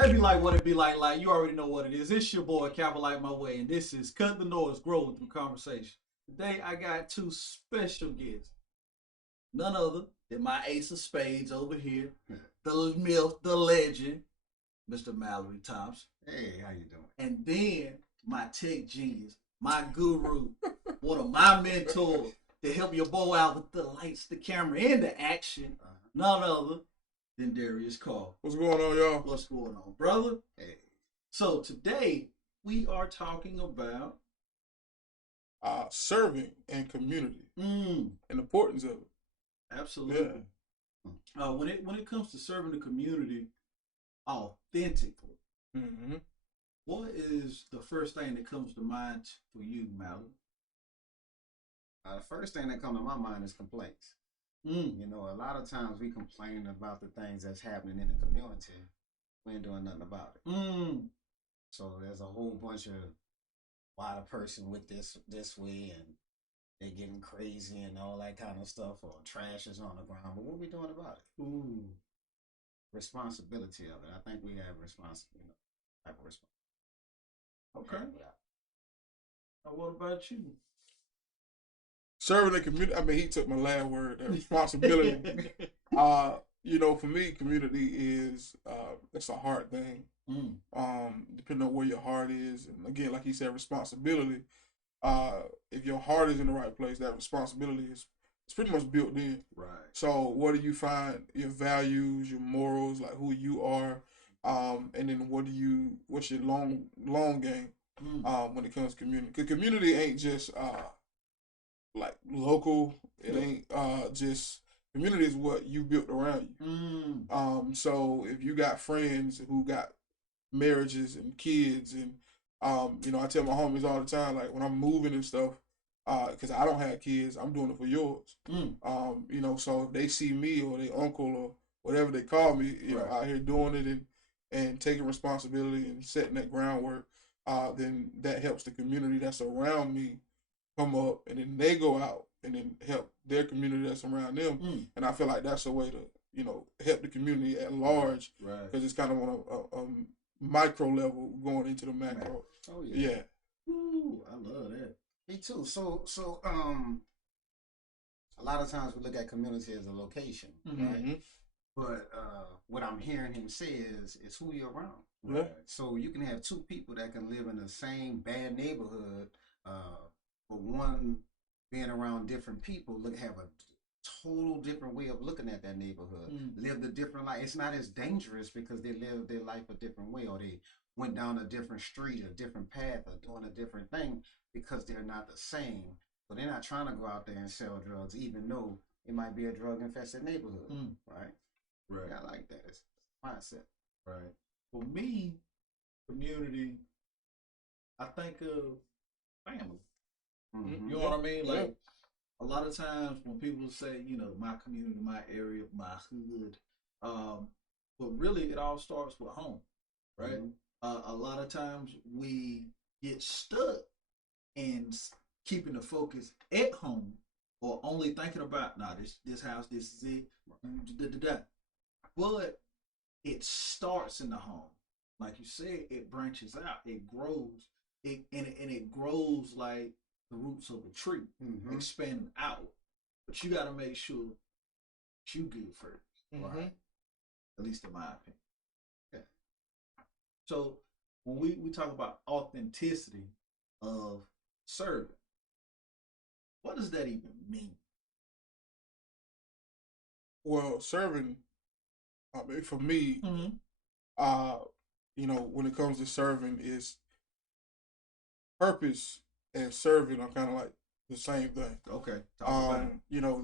They be like what it be like. Like you already know what it is. It's your boy Calvin Lightmy Way, and this is Cut the Noise, Growing Through Conversation. Today I got two special guests. None other than my ace of spades over here, the myth, the legend, Mr. Mallory Thompson. Hey, how you doing? And then my tech genius, my guru, one of my mentors to help your boy out with the lights, the camera, and the action. None other than Darius Carr. What's going on, y'all? What's going on, brother? Hey. So today we are talking about Serving and community and the importance of it. Absolutely. Yeah. When it comes to serving the community authentically, what is the first thing that comes to mind for you, Mallory? The first thing that comes to my mind is complaints. You know, a lot of times we complain about the things that's happening in the community. We ain't doing nothing about it. So there's a whole bunch of why the person with this way and they're getting crazy and all that kind of stuff, or trash is on the ground. But what we doing about it? Responsibility of it. I think we have responsibility. Type of responsibility. Okay. What about you? Serving the community. I mean, he took my last word. That responsibility. You know, for me, community is it's a hard thing. Depending on where your heart is, and again, like he said, responsibility. If your heart is in the right place, that responsibility is it's pretty much built in. Right. So, where do you find your values, your morals, like who you are, and then what's your long game when it comes to community? Because community ain't just like local. It ain't just community is what you built around you. So if you got friends who got marriages and kids, and you know, I tell my homies all the time, like when I'm moving and stuff, because I don't have kids, I'm doing it for yours. You know, so if they see me or their uncle or whatever they call me, you know, out here doing it and taking responsibility and setting that groundwork, then that helps the community that's around me come up, and then they go out and then help their community that's around them. And I feel like that's a way to, you know, help the community at large, because it's kind of on a micro level going into the macro. Oh yeah. Ooh, I love that. Me too. So a lot of times we look at community as a location, right? But what I'm hearing him say is who you're around. Right? So you can have two people that can live in the same bad neighborhood, but one being around different people have a total different way of looking at that neighborhood, lived a different life. It's not as dangerous because they lived their life a different way, or they went down a different street, a different path, or doing a different thing, because they're not the same. So they're not trying to go out there and sell drugs, even though it might be a drug infested neighborhood, right? Yeah, I like that. It's mindset. Right. For me, community, I think of family. You know what I mean? Like a lot of times when people say, you know, my community, my area, my hood, but really it all starts with home, right? A lot of times we get stuck in keeping the focus at home, or only thinking about, this house, this is it, but it starts in the home. Like you said, it branches out, it grows, and it grows like the roots of a tree, expanding out. But you got to make sure you good first, right? At least in my opinion. Yeah. So when we talk about authenticity of serving, what does that even mean? Well, serving, I mean, for me, you know, when it comes to serving, is purpose and serving are kind of like the same thing. Okay. You know,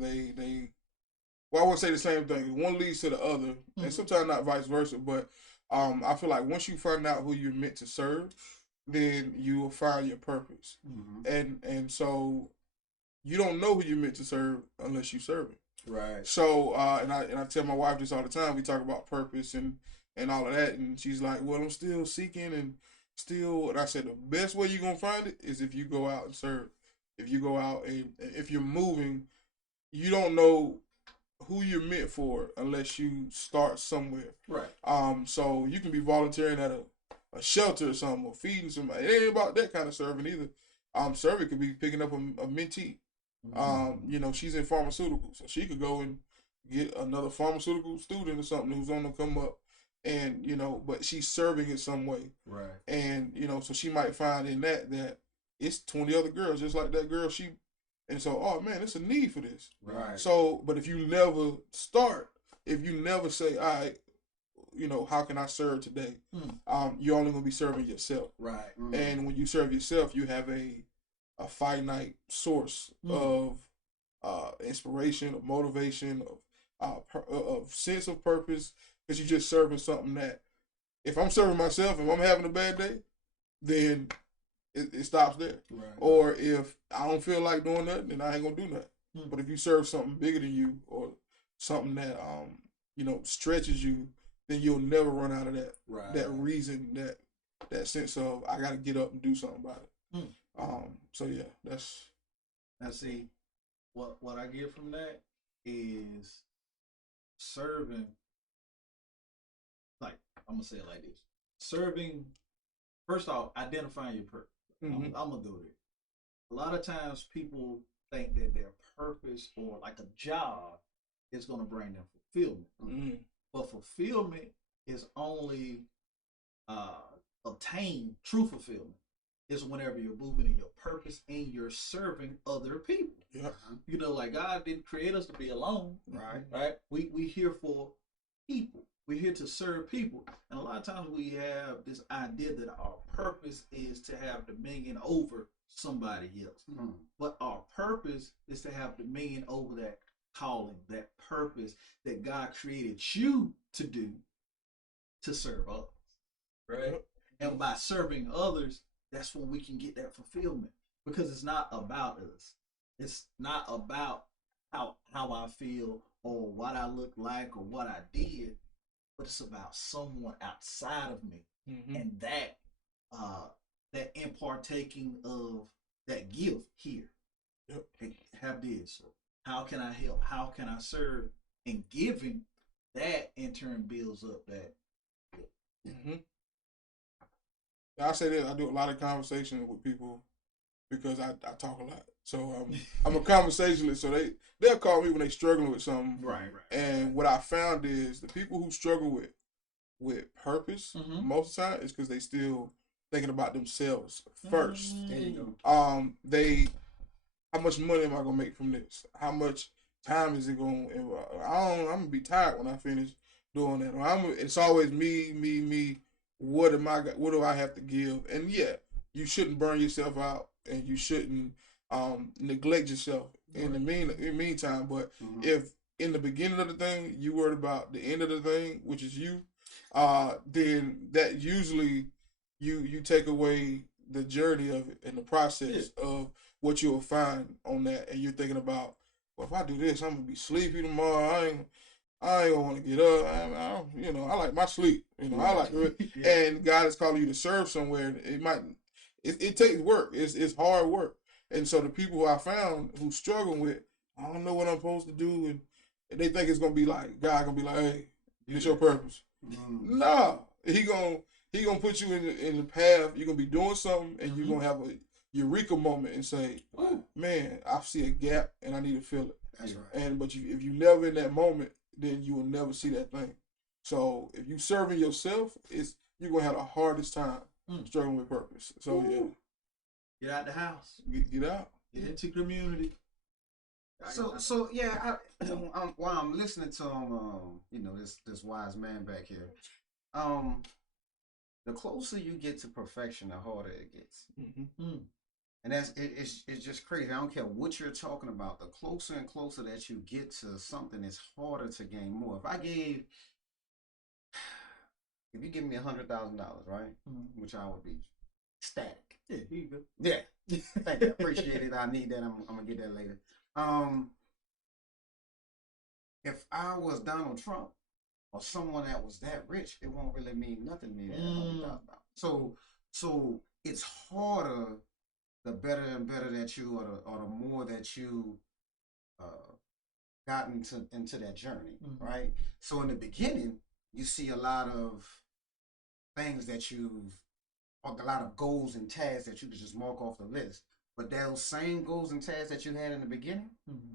well, I wouldn't say the same thing. One leads to the other, and sometimes not vice versa. But I feel like once you find out who you're meant to serve, then you will find your purpose. And so you don't know who you're meant to serve unless you serve it. Right. So and I tell my wife this all the time. We talk about purpose and all of that, and she's like, "Well, I'm still seeking and still." And I said, the best way you're gonna find it is if you go out and serve. If you go out and if you're moving, you don't know who you're meant for unless you start somewhere. Right. So you can be volunteering at a shelter or something, or feeding somebody. It ain't about that kind of serving either. Serving could be picking up a mentee. She's in pharmaceuticals, so she could go and get another pharmaceutical student or something who's on the come up, and but she's serving in some way. Right. And so she might find in that it's 20 other girls just like that girl and so, oh man, it's a need for this. Right. So, but if you never start, if you never say, all right, how can I serve today? You're only gonna be serving yourself. Right. And when you serve yourself, you have a finite source of inspiration, of motivation, of sense of purpose, because you're just serving something that, if I'm serving myself and I'm having a bad day, then it stops there. Right. Or if I don't feel like doing nothing, then I ain't gonna do nothing. But if you serve something bigger than you, or something that stretches you, then you'll never run out of that that reason, that sense of I gotta get up and do something about it. So yeah, that's. Now see, what I get from that is serving. Like, I'm gonna say it like this: serving. First off, identifying your purpose. I'm gonna go there. A lot of times people think that their purpose or like a job is gonna bring them fulfillment. But fulfillment is only obtained, true fulfillment is whenever you're moving in your purpose and you're serving other people. Yeah. Like God didn't create us to be alone. Right. We here for people. We're here to serve people. And a lot of times we have this idea that our purpose is to have dominion over somebody else. But our purpose is to have dominion over that calling, that purpose that God created you to do, to serve others. Right? And by serving others, that's when we can get that fulfillment. Because it's not about us. It's not about how I feel or what I look like or what I did. But it's about someone outside of me, and that impartaking of that gift here. Hey, have this. How can I help? How can I serve? And giving, that in turn builds up that. I say that I do a lot of conversation with people because I talk a lot. So I'm a conversationalist. So they'll call me when they're struggling with something. Right. And what I found is the people who struggle with purpose most of the time is because they still thinking about themselves first. There you go. How much money am I gonna make from this? How much time is it gonna? I'm gonna be tired when I finish doing that. It's always me. What do I have to give? And yeah, you shouldn't burn yourself out, and you shouldn't neglect yourself in the meantime. But if in the beginning of the thing you worried about the end of the thing, which is you, then that usually you take away the journey of it and the process of what you'll find on that, and you're thinking about, well, if I do this, I'm gonna be sleepy tomorrow. I ain't gonna want to get up. I like my sleep. I like it. And God is calling you to serve somewhere. It takes work. It's hard work. And so the people who I found who struggle with, I don't know what I'm supposed to do, and they think it's gonna be like God gonna be like, hey, it's your purpose. Nah, he gonna put you in the path. You're gonna be doing something, and you're gonna have a eureka moment and say, man, I see a gap and I need to fill it. That's right. But if you never in that moment, then you will never see that thing. So if you serving yourself, you're gonna have the hardest time struggling with purpose. So yeah, get out the house, get out, get into community. So yeah, while I'm listening to him, this wise man back here, the closer you get to perfection, the harder it gets. And it's just crazy. I don't care what you're talking about. The closer and closer that you get to something, it's harder to gain more. If you give me $100,000, right, which I would be ecstatic. Yeah, here you go. Yeah, thank you. Appreciate it. I need that. I'm gonna get that later. If I was Donald Trump or someone that was that rich, it won't really mean nothing to me. $100,000. So it's harder. The better and better that you, or the more that you got into that journey, right? So in the beginning, you see a lot of things that a lot of goals and tasks that you could just mark off the list. But those same goals and tasks that you had in the beginning,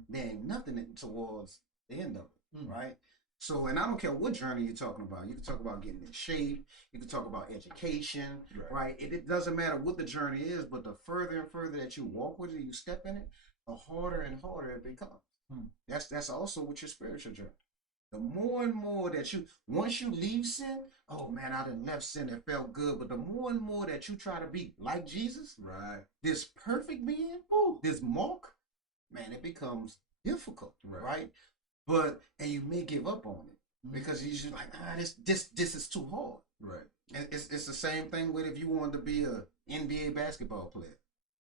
there ain't nothing towards the end of it, right? So, and I don't care what journey you're talking about. You can talk about getting in shape. You can talk about education, right? It doesn't matter what the journey is, but the further and further that you walk with it, you step in it, the harder and harder it becomes. That's also with your spiritual journey. The more and more that once you leave sin, oh man, I done left sin, it felt good. But the more and more that you try to be like Jesus, right, this perfect being, this mark, man, it becomes difficult, right? But and you may give up on it because you're just like, this is too hard, right? And it's the same thing with if you wanted to be a NBA basketball player.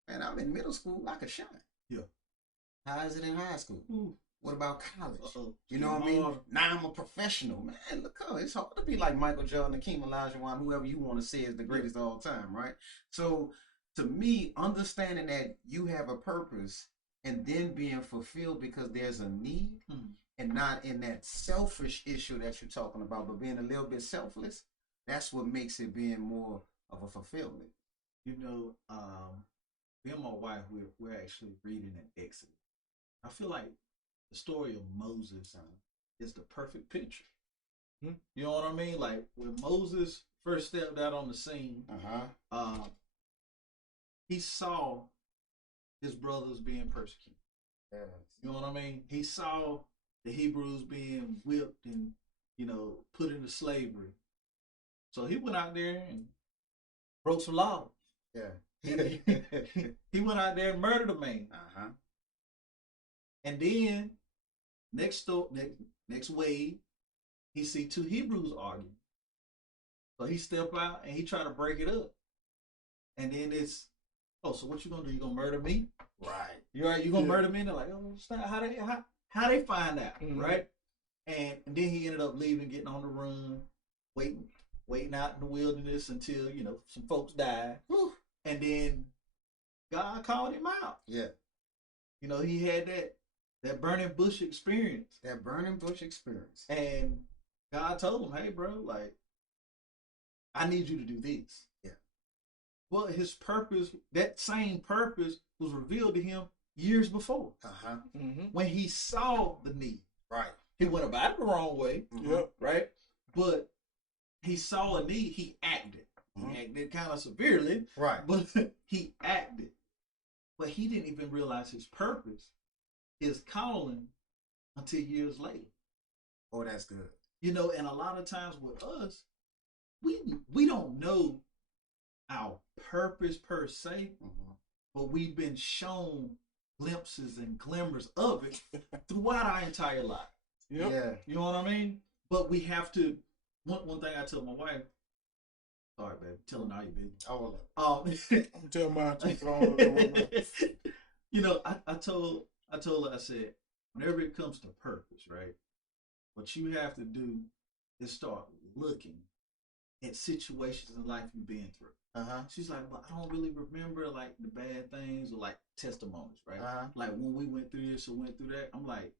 Man, I'm in middle school, I could shine. Yeah. How is it in high school? What about college? You know what I mean? Now I'm a professional, man. Look, it's hard to be like Michael Jordan, Hakeem Olajuwon, whoever you want to say is the greatest of all time, right? So, to me, understanding that you have a purpose and then being fulfilled because there's a need, and not in that selfish issue that you're talking about, but being a little bit selfless, that's what makes it being more of a fulfillment. You know, me and my wife, we're actually reading in Exodus. I feel like the story of Moses is the perfect picture. You know what I mean? Like when Moses first stepped out on the scene, he saw his brothers being persecuted. Yes. You know what I mean? He saw the Hebrews being whipped and, put into slavery. So he went out there and broke some laws. Yeah. He went out there and murdered a man. And then next wave, he see two Hebrews arguing. So he step out and he try to break it up. And then it's, so what you gonna do? You gonna murder me? Right. You gonna murder me? And they're like, it's not how they find out, right? And then he ended up leaving, getting on the run, waiting out in the wilderness until, some folks died. Whew. And then God called him out. Yeah. He had that burning bush experience. That burning bush experience. And God told him, hey, bro, like, I need you to do this. Yeah. Well, his purpose, that same purpose was revealed to him years before. When he saw the need. Right. He went about it the wrong way. Right? But he saw a need, he acted. He acted kind of severely. Right. But he acted. But he didn't even realize his purpose, his calling, until years later. Oh, that's good. And a lot of times with us, we don't know our purpose per se, but we've been shown glimpses and glimmers of it throughout our entire life. Yeah. You know what I mean? But we have to, one thing I tell my wife, sorry, baby, tell her how you been. I'm telling mine too. I told her, I said, whenever it comes to purpose, right, what you have to do is start looking at situations in life you've been through. She's like, but I don't really remember like the bad things or like testimonies, right? Like when we went through this or went through that, I'm like,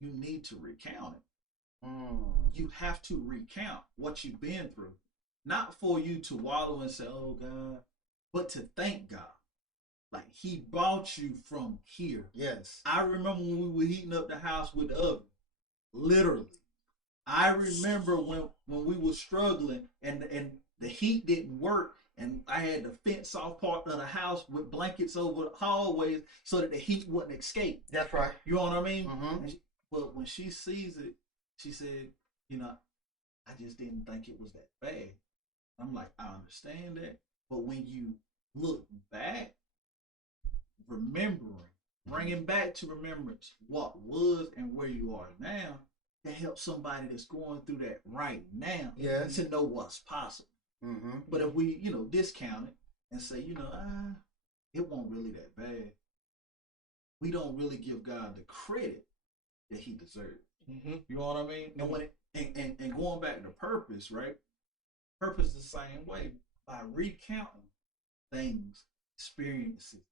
you need to recount it. You have to recount what you've been through. Not for you to wallow and say, oh God, but to thank God. Like he brought you from here. Yes. I remember when we were heating up the house with the oven. Literally. I remember when we were struggling and the heat didn't work and I had to fence off part of the house with blankets over the hallways so that the heat wouldn't escape. That's right. You know what I mean? But when she sees it, she said, I just didn't think it was that bad. I'm like, I understand that. But when you look back, bringing back to remembrance what was and where you are now, that helps somebody that's going through that right now to know what's possible. But if we, discount it and say, it won't really that bad, we don't really give God the credit that he deserves. You know what I mean? And when and going back to purpose, right? Purpose is the same way by recounting things, experiences,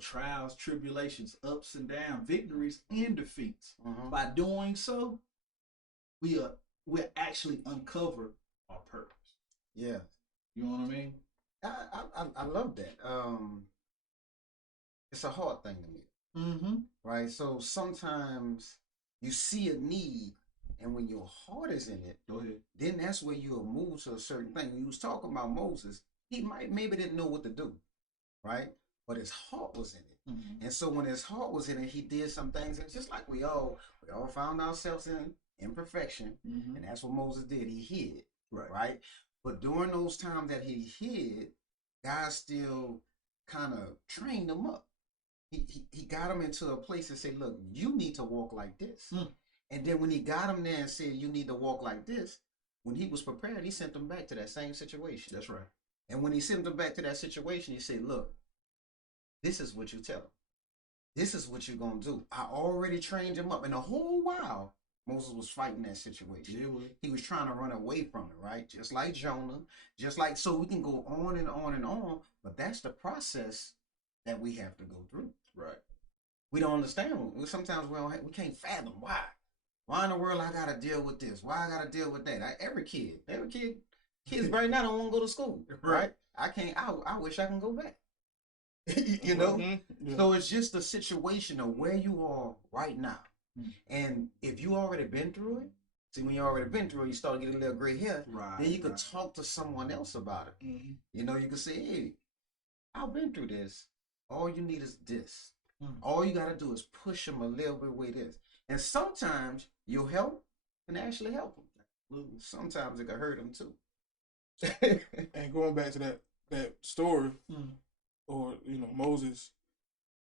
trials, tribulations, ups and downs, victories and defeats. By doing so, we'll actually uncover our purpose. Yeah. You know what I mean? I love that. It's a hard thing to me. Right? So sometimes you see a need, and when your heart is in it, then that's where you'll move to a certain thing. When you was talking about Moses, he maybe didn't know what to do, right? But his heart was in it. And so when his heart was in it, he did some things. And just like we all found ourselves in imperfection, and that's what Moses did. He hid, right? But during those times that he hid, God still kind of trained him up. He got him into a place and said, look, you need to walk like this. And then when he got him there and said, you need to walk like this, when he was prepared, he sent him back to that same situation. That's right. And when he sent him back to that situation, he said, look, this is what you tell him. This is what you're going to do. I already trained him up. And the whole while, Moses was fighting that situation. He was trying to run away from it, right? Just like Jonah. So we can go on and on and on. But that's the process that we have to go through. Right. We don't understand. Sometimes we can't fathom why. Why in the world I got to deal with this? Why I got to deal with that? Every kid, kids right now don't want to go to school, right? I wish I can go back. You know? Yeah. So it's just a situation of where you are right now. And if you already been through it, see, when you already been through it, you start getting a little gray hair, then you could talk to someone else about it. You know, you can say, hey, I've been through this. All you need is this. All you got to do is push them a little bit with this. And sometimes your help can actually help them. Sometimes it can hurt them too. And going back to that story, or Moses.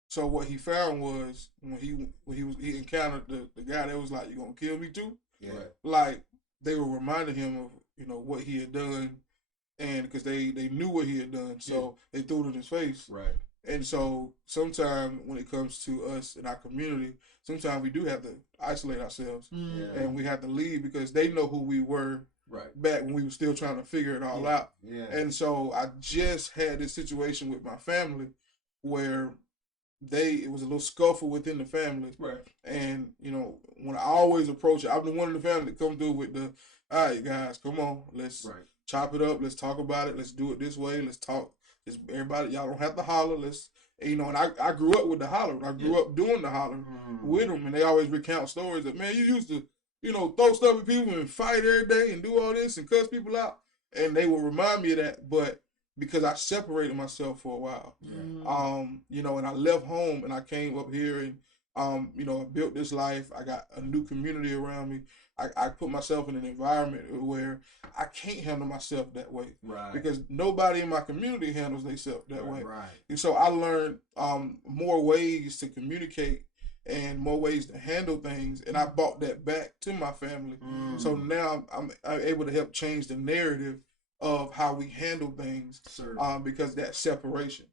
So what he found was when he encountered the guy that was like, "You gonna kill me too?" Yeah. Like they were reminding him of what he had done, and because they knew what he had done, so they threw it in his face. Right. And so sometimes when it comes to us in our community, sometimes we do have to isolate ourselves, and we have to leave because they know who we were back when we were still trying to figure it all out. Yeah. And so I just had this situation with my family where it was a little scuffle within the family. Right. And, when I always approach it, I'm the one in the family that come through with the, all right, guys, come on, let's chop it up, let's talk about it, let's do it this way, let's talk. Everybody, y'all don't have to holler. Let's, and I grew up with the holler. I grew up doing the holler with them, and they always recount stories that, man, you used to, throw stuff at people and fight every day and do all this and cuss people out, and they will remind me of that. But because I separated myself for a while, and I left home and I came up here and, I built this life. I got a new community around me. I put myself in an environment where I can't handle myself that way. Right. Because nobody in my community handles themselves that way. Right. And so I learned more ways to communicate and more ways to handle things. And I brought that back to my family. So now I'm able to help change the narrative of how we handle things because that separation.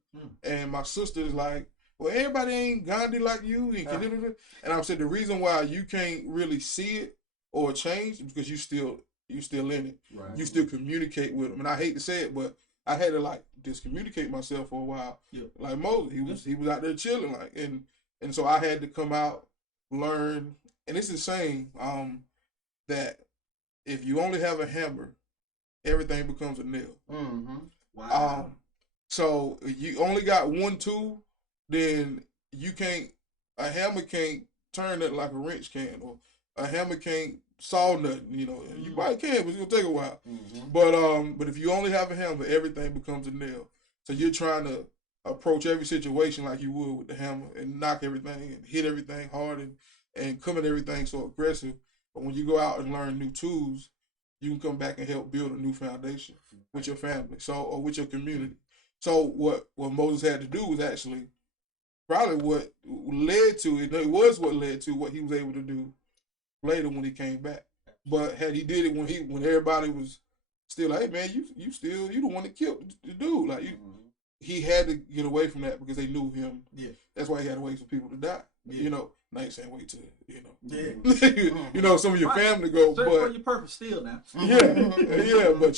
And my sister's like, well, everybody ain't Gandhi like you. And I said, the reason why you can't really see it or change because you still in it. Right. You still communicate with them. And I hate to say it, but I had to discommunicate myself for a while. Yeah. Like Moses, he was out there chilling and so I had to come out, learn, and it's insane that if you only have a hammer, everything becomes a nail. Wow. So if you only got one tool, then a hammer can't turn it like a wrench can, or a hammer can't saw nothing, You probably can, but it's gonna take a while. But if you only have a hammer, everything becomes a nail. So you're trying to approach every situation like you would with the hammer and knock everything and hit everything hard and come at everything so aggressive. But when you go out and learn new tools, you can come back and help build a new foundation with your family, or with your community. So what Moses had to do was actually probably what led to it. It was what led to what he was able to do later when he came back. But had he did it when everybody was still like, hey man, you the one that killed the dude. Like he had to get away from that because they knew him. Yeah. That's why he had to wait for people to die. Yeah. Now you're saying wait till Yeah. Some of your family go, search but for your purpose still now. Yeah, but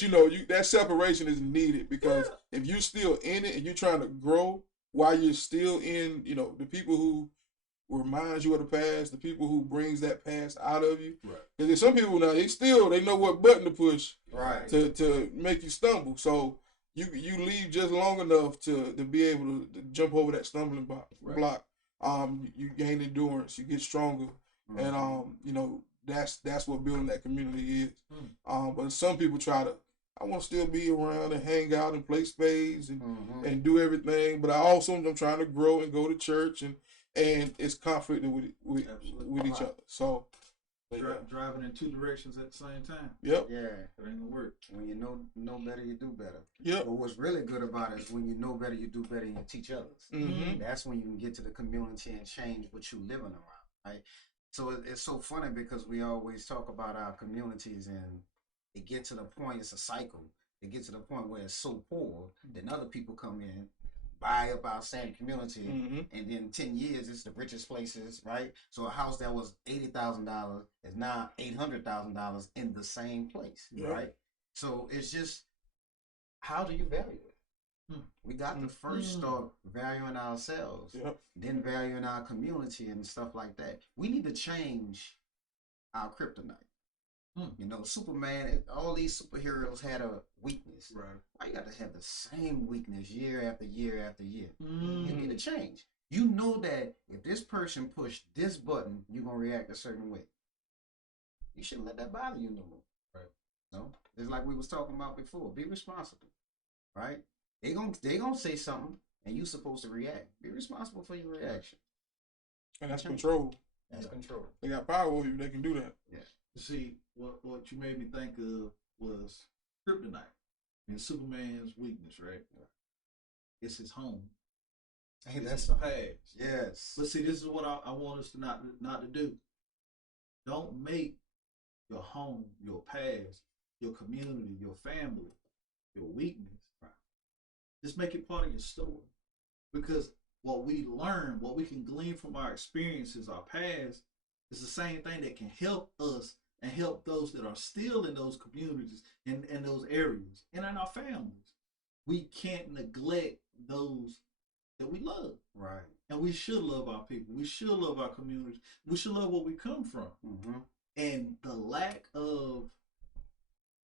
that separation is needed because if you're still in it and you're trying to grow while you're still in, you know, the people who reminds you of the past, the people who brings that past out of you. Right. Because there's some people now, they know what button to push Right. to make you stumble. So you leave just long enough to be able to jump over that stumbling block. You gain endurance, you get stronger, and you know, that's what building that community is. But some people try to, I want to still be around and hang out and play spades and do everything, but I also am trying to grow and go to church, and it's conflicting with each other. So driving in two directions at the same time. Yep. Yeah. It ain't gonna work. When you know better, you do better. Yep. But what's really good about it is when you know better, you do better, and you teach others. That's when you can get to the community and change what you're living around, right? So it's so funny because we always talk about our communities, and it gets to the point, it's a cycle. It gets to the point where it's so poor, then other people come in, buy up our same community, and then 10 years, it's the richest places, right? So a house that was $80,000 is now $800,000 in the same place, right? So it's just, how do you value it? We got to first start valuing ourselves, then valuing our community and stuff like that. We need to change our kryptonite. You know, Superman, all these superheroes had a weakness. Right. Why you got to have the same weakness year after year after year? You need to change. You know that if this person pushed this button, you're going to react a certain way. You shouldn't let that bother you no more. Right. No? It's like we was talking about before. Be responsible. Right? They gonna say something and you supposed to react. Be responsible for your reaction. And that's control. That's control. They got power over you, they can do that. Yeah. See, what you made me think of was kryptonite and Superman's weakness, right? It's his home. Hey, it's that's the past. Yes. But see, this is what I want us to not to do. Don't make your home, your past, your community, your family, your weakness. Right. Just make it part of your story. Because what we learn, what we can glean from our experiences, our past, is the same thing that can help us and help those that are still in those communities and those areas and in our families. We can't neglect those that we love. Right. And we should love our people. We should love our communities. We should love where we come from. And the lack of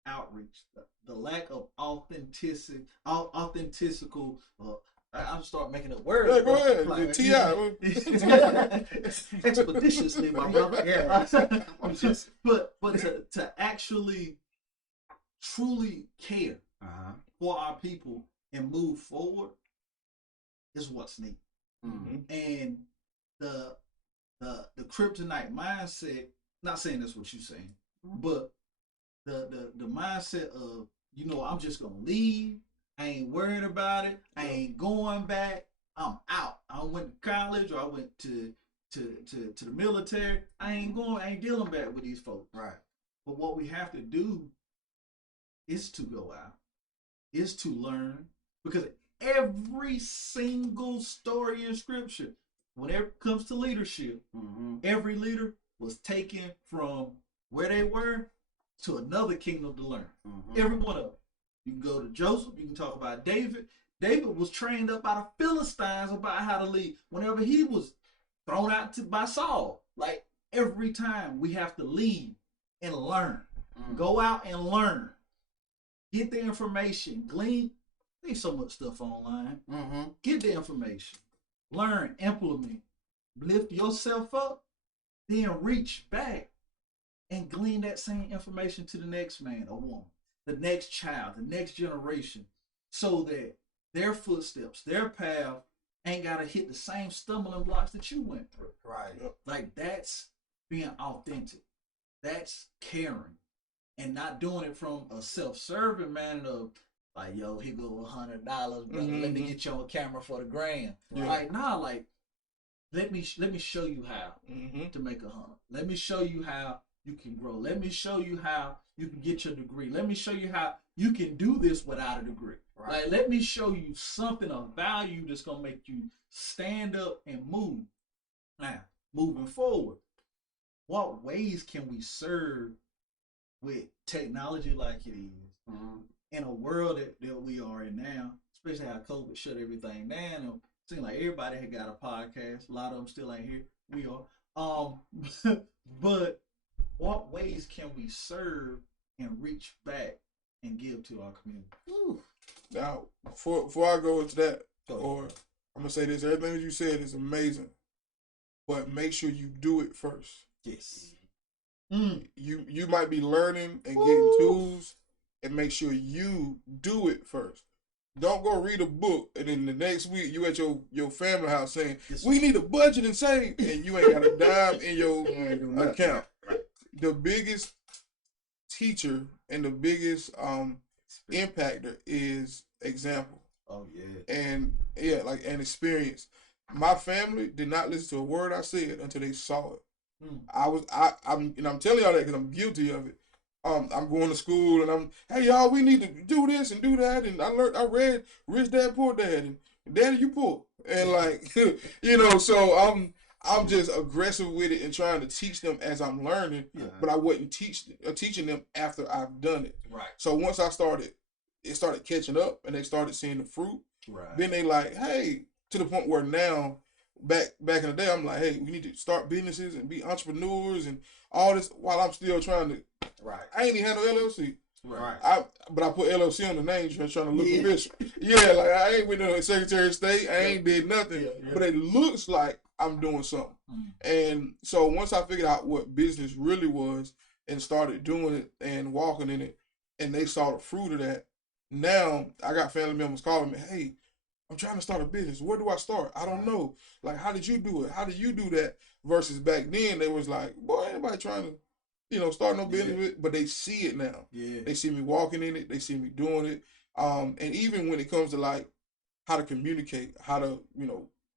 outreach, the lack of authentical, I'm start making up words. Yeah, go ahead. Like, T.I. Expeditiously, my brother. Yeah. but to actually truly care for our people and move forward is what's needed. And the kryptonite mindset, not saying that's what you're saying, but the mindset of, you know, I'm just gonna leave. I ain't worried about it. I ain't going back. I'm out. I went to college or I went to the military. I ain't dealing back with these folks. Right. But what we have to do is to go out, is to learn, because every single story in scripture, whenever it comes to leadership, every leader was taken from where they were to another kingdom to learn. Every one of them. You can go to Joseph, you can talk about David. David was trained up by the Philistines about how to lead whenever he was thrown out by Saul. Like, every time we have to lead and learn. Go out and learn. Get the information. Glean. There's so much stuff online. Get the information. Learn, implement. Lift yourself up. Then reach back and glean that same information to the next man or woman, the next child, the next generation, so that their footsteps, their path ain't got to hit the same stumbling blocks that you went through. Right. Like, that's being authentic. That's caring. And not doing it from a self-serving manner of, like, yo, here go $100, brother. Let me get you on camera for the gram. Like, nah, like, let me show you how to make $100. Let me show you how you can grow. Let me show you how you can get your degree. Let me show you how you can do this without a degree. Right. Like, let me show you something of value that's going to make you stand up and move. Now, moving forward, what ways can we serve with technology like it is in a world that we are in now, especially how COVID shut everything down, seems like everybody had got a podcast. A lot of them still ain't here. We are. But what ways can we serve and reach back and give to our community? Ooh. Now, before I go into that, or I'm gonna say this: everything that you said is amazing, but make sure you do it first. Yes. You might be learning and getting tools, and make sure you do it first. Don't go read a book and then the next week you at your family house saying, we need a budget and save, and you ain't got a dime in your account. The biggest teacher and the biggest impactor is example. Oh yeah. And yeah, like an experience. My family did not listen to a word I said until they saw it. I'm telling y'all that because I'm guilty of it. I'm going to school and hey y'all, we need to do this and do that, and I read Rich Dad Poor Dad, and Daddy you poor, and like so I'm just aggressive with it and trying to teach them as I'm learning, but I wasn't teaching them after I've done it. Right. So once it started catching up and they started seeing the fruit. Right. Then they like, hey, to the point where now back in the day I'm like, hey, we need to start businesses and be entrepreneurs and all this while I'm still trying to. Right. I ain't even had no LLC. Right. But I put LLC on the name trying to look official. Yeah, like I ain't with no Secretary of State. I ain't did nothing. Yeah. But it looks like I'm doing something. And so once I figured out what business really was and started doing it and walking in it, and they saw the fruit of that, now I got family members calling me, hey, I'm trying to start a business. Where do I start? I don't know. Like, how did you do it? How did you do that? Versus back then, they was like, boy, anybody trying to, start no business, but they see it now. Yeah. They see me walking in it. They see me doing it. And even when it comes to like how to communicate, how to,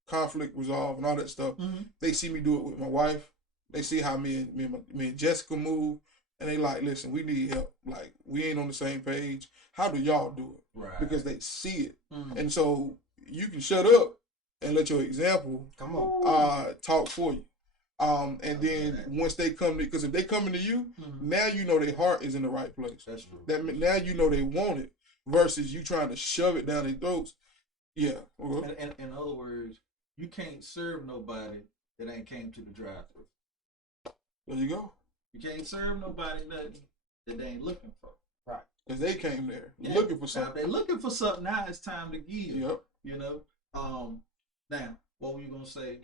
conflict resolve and all that stuff, they see me do it with my wife. They see how me and Jessica move, and they like, listen, we need help. Like, we ain't on the same page. How do y'all do it? Right. Because they see it. And so you can shut up and let your example talk for you. And then once they come to, because if they coming to you, now you know their heart is in the right place. That's true. Now you know they want it versus you trying to shove it down their throats. Yeah. And in other words, you can't serve nobody that ain't came to the drive-thru. There you go. You can't serve nobody nothing that they ain't looking for. Right. Because they came there looking for something. Now, if they're looking for something, now it's time to give. Yep. Now, what were you going to say?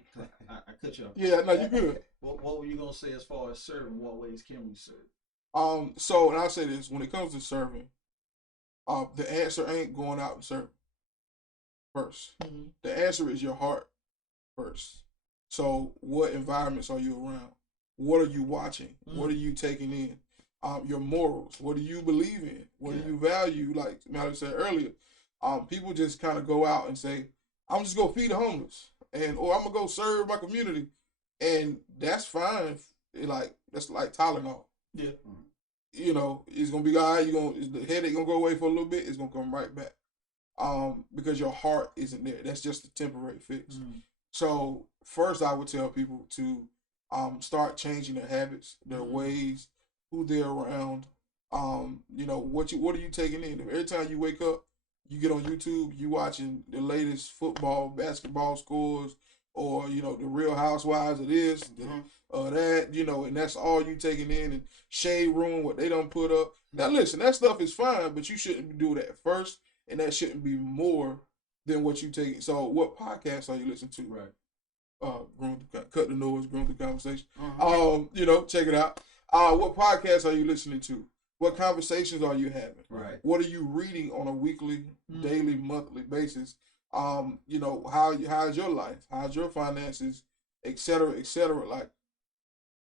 I cut you off. Yeah, no, you good. What were you going to say as far as serving? What ways can we serve? So, and I'll say this, when it comes to serving, the answer ain't going out and serving first. The answer is your heart first. So, what environments are you around? What are you watching? What are you taking in? Your morals. What do you believe in? What do you value? Like Mallory said earlier, people just kind of go out and say, I'm just going to feed the homeless, or I'm going to go serve my community. And that's fine. That's like Tylenol. Yeah. It's going to be all right. The headache going to go away for a little bit. It's going to come right back. Because your heart isn't there. That's just a temporary fix. So first I would tell people to start changing their habits, their ways, who they're around. What are you taking in? If every time you wake up, you get on YouTube, you watching the latest football, basketball scores, or the Real Housewives of this, that, and that's all you taking in, and Shade Room, what they done put up. Now listen, that stuff is fine, but you shouldn't do that first, and that shouldn't be more than what you take. So what podcasts are you listening to? Right. Cut the noise, Thru Conversation. Check it out. What podcasts are you listening to? What conversations are you having? Right. What are you reading on a weekly, daily, monthly basis? How's your life? How's your finances, et cetera, et cetera? Like,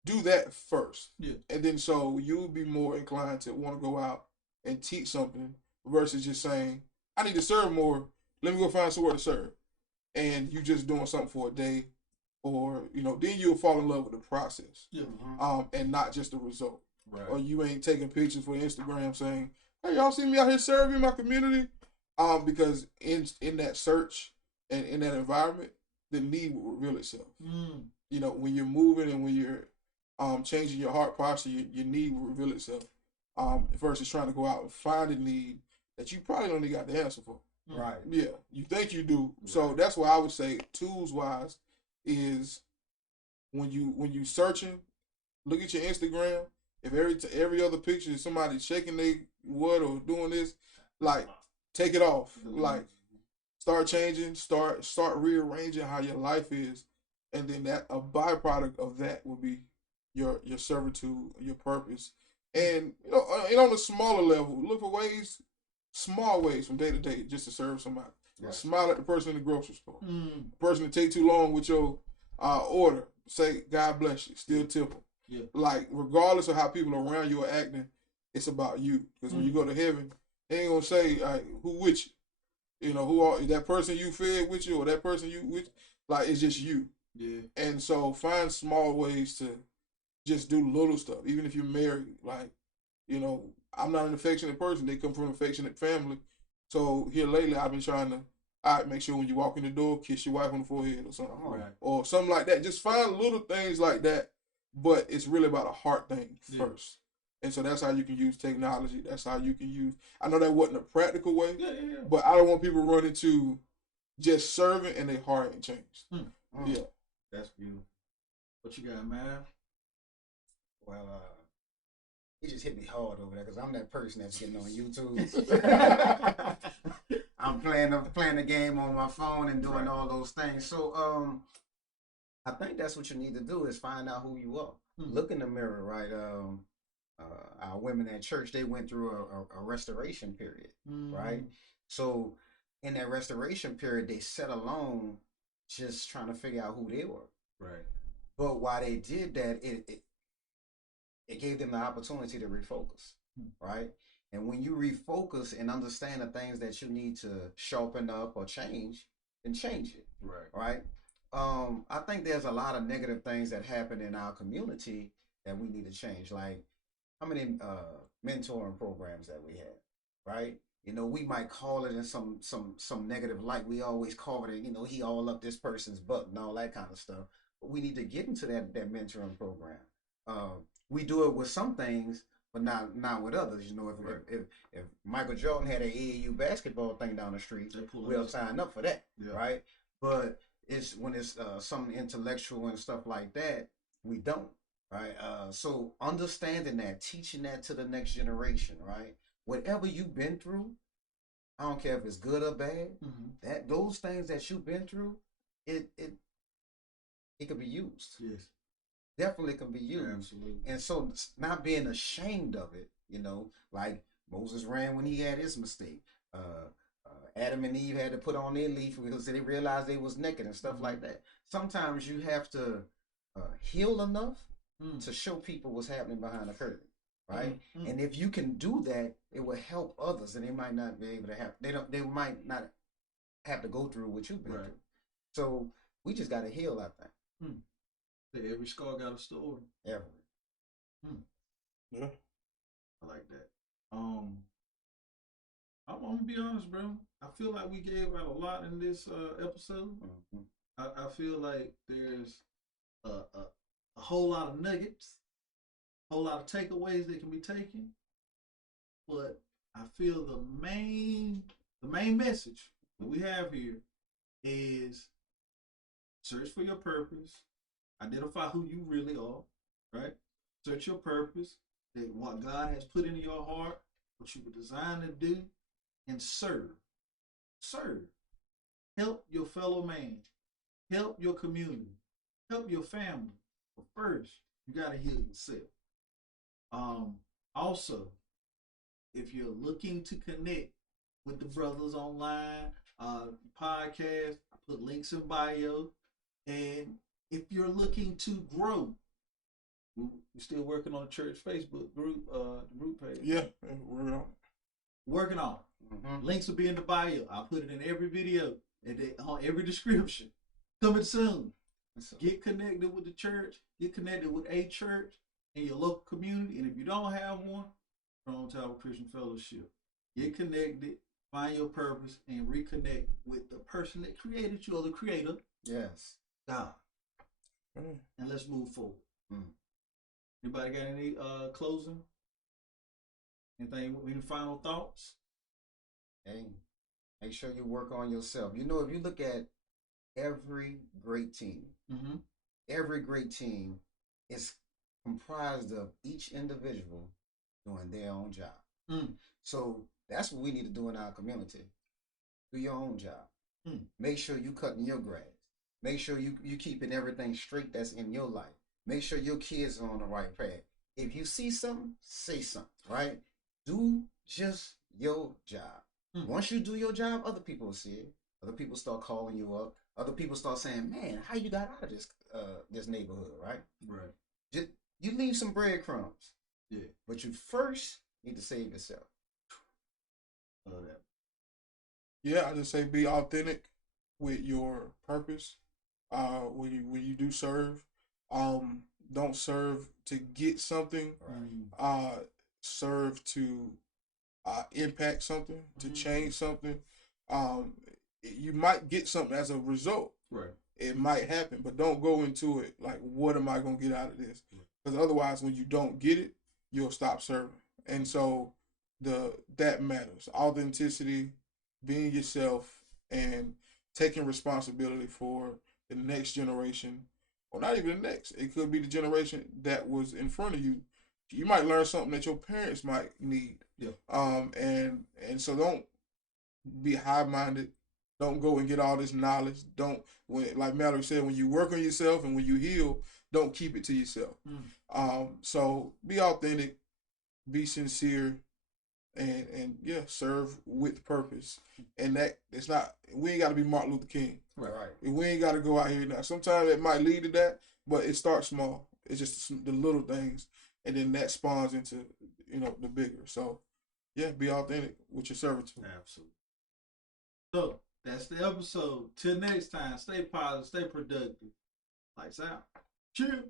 do that first. Yeah. And then so you'll be more inclined to want to go out and teach something versus just saying, I need to serve more. Let me go find somewhere to serve. And you just doing something for a day, or, then you'll fall in love with the process. Yeah. And not just the result. Right. Or you ain't taking pictures for Instagram saying, hey, y'all see me out here serving my community? Because in that search and in that environment, the need will reveal itself. When you're moving and when you're changing your heart posture, your need will reveal itself. Versus trying to go out and find a need that you probably don't even got the answer for. Right. Yeah, you think you do. So that's why I would say tools wise is when you searching, look at your Instagram. If every other picture is somebody shaking their what or doing this, like take it off. Like start changing, start rearranging how your life is, and then that a byproduct of that will be your servitude, your purpose, and and on a smaller level, look for small ways from day to day, just to serve somebody. Right. Smile at the person in the grocery store. The person that take too long with your order, say God bless you, still tip them. Yeah. Like regardless of how people around you are acting, it's about you. Because when you go to heaven, they ain't gonna say who with you. You know, who are that person you fed with you or that person you with? Like it's just you. Yeah. And so find small ways to just do little stuff, even if you're married. Like, I'm not an affectionate person. They come from an affectionate family. So here lately, I've been trying to make sure when you walk in the door, kiss your wife on the forehead or something, or something like that. Just find little things like that. But it's really about a heart thing first. And so that's how you can use technology. That's how you can use. I know that wasn't a practical way, but I don't want people running to just serving and their heart ain't changed. Yeah, that's beautiful. What you got, man? Well, he just hit me hard over there because I'm that person that's getting on YouTube. I'm playing the game on my phone and doing all those things. So I think that's what you need to do is find out who you are. Look in the mirror, right? Our women at church, they went through a restoration period, right? So in that restoration period, they sat alone just trying to figure out who they were. Right. But while they did that, it gave them the opportunity to refocus, right? And when you refocus and understand the things that you need to sharpen up or change, then change it, right? I think there's a lot of negative things that happen in our community that we need to change. Like how many mentoring programs that we have, right? We might call it in some negative light. We always call it, he all up this person's butt and all that kind of stuff. But we need to get into that mentoring program. We do it with some things, but not with others. If Michael Jordan had an AAU basketball thing down the street, we'll sign up for that, right? But it's when it's something intellectual and stuff like that, we don't, right? So understanding that, teaching that to the next generation, right? Whatever you've been through, I don't care if it's good or bad, that those things that you've been through, it could be used. Yes. Definitely can be used. Absolutely. And so not being ashamed of it, like Moses ran when he had his mistake. Adam and Eve had to put on their leaf because they realized they was naked and stuff like that. Sometimes you have to heal enough to show people what's happening behind the curtain, right? And if you can do that, it will help others, and they might not be able to have. They might not have to go through what you've been through. So we just got to heal, I think. Every scar got a story. Every. Yeah. I like that. I'm gonna be honest, bro. I feel like we gave out a lot in this episode. I feel like there's a whole lot of nuggets, a whole lot of takeaways that can be taken. But I feel the main message that we have here is search for your purpose. Identify who you really are, right? Search your purpose, that what God has put into your heart, what you were designed to do, and serve. Serve. Help your fellow man. Help your community. Help your family. But first, you got to heal yourself. Also, if you're looking to connect with the brothers online, podcast, I put links in bio. And if you're looking to grow, we're still working on the church Facebook group, group page. Yeah, working on it. Links will be in the bio. I'll put it in every video and on every description. Coming soon. Get connected with the church. Get connected with a church in your local community. And if you don't have one, Strong Tower Christian Fellowship. Get connected, find your purpose, and reconnect with the person that created you or the creator. Yes. God. And let's move forward. Anybody got any closing? Anything? Any final thoughts? Hey, Make sure you work on yourself. You know, if you look at every great team, every great team is comprised of each individual doing their own job. So that's what we need to do in our community. Do your own job. Make sure you cutting your grass. Make sure you keeping everything straight that's in your life. Make sure your kids are on the right path. If you see something, say something, right? Do just your job. Once you do your job, other people will see it. Other people start calling you up. Other people start saying, "Man, how you got out of this neighborhood?" Right? Right. Just you leave some breadcrumbs. Yeah. But you first need to save yourself. Love that. Yeah, I just say be authentic with your purpose. When you do serve, don't serve to get something. Serve to impact something, to change something. You might get something as a result. Right. It might happen, but don't go into it like, what am I going to get out of this? Because otherwise, when you don't get it, you'll stop serving. And so that matters. Authenticity, being yourself, and taking responsibility for the next generation, or not even the next. It could be the generation that was in front of you. You might learn something that your parents might need. Yeah. And so don't be high-minded. Don't go and get all this knowledge. Like Mallory said, when you work on yourself and when you heal, don't keep it to yourself. So be authentic, be sincere, and yeah, serve with purpose. And that it's not. We ain't got to be Martin Luther King. Right. We ain't got to go out here now. Sometimes it might lead to that, but it starts small. It's just the little things, and then that spawns into the bigger. So yeah, be authentic with your servitude. Absolutely. So that's the episode. Till next time, stay positive, stay productive. Lights out. Cheers.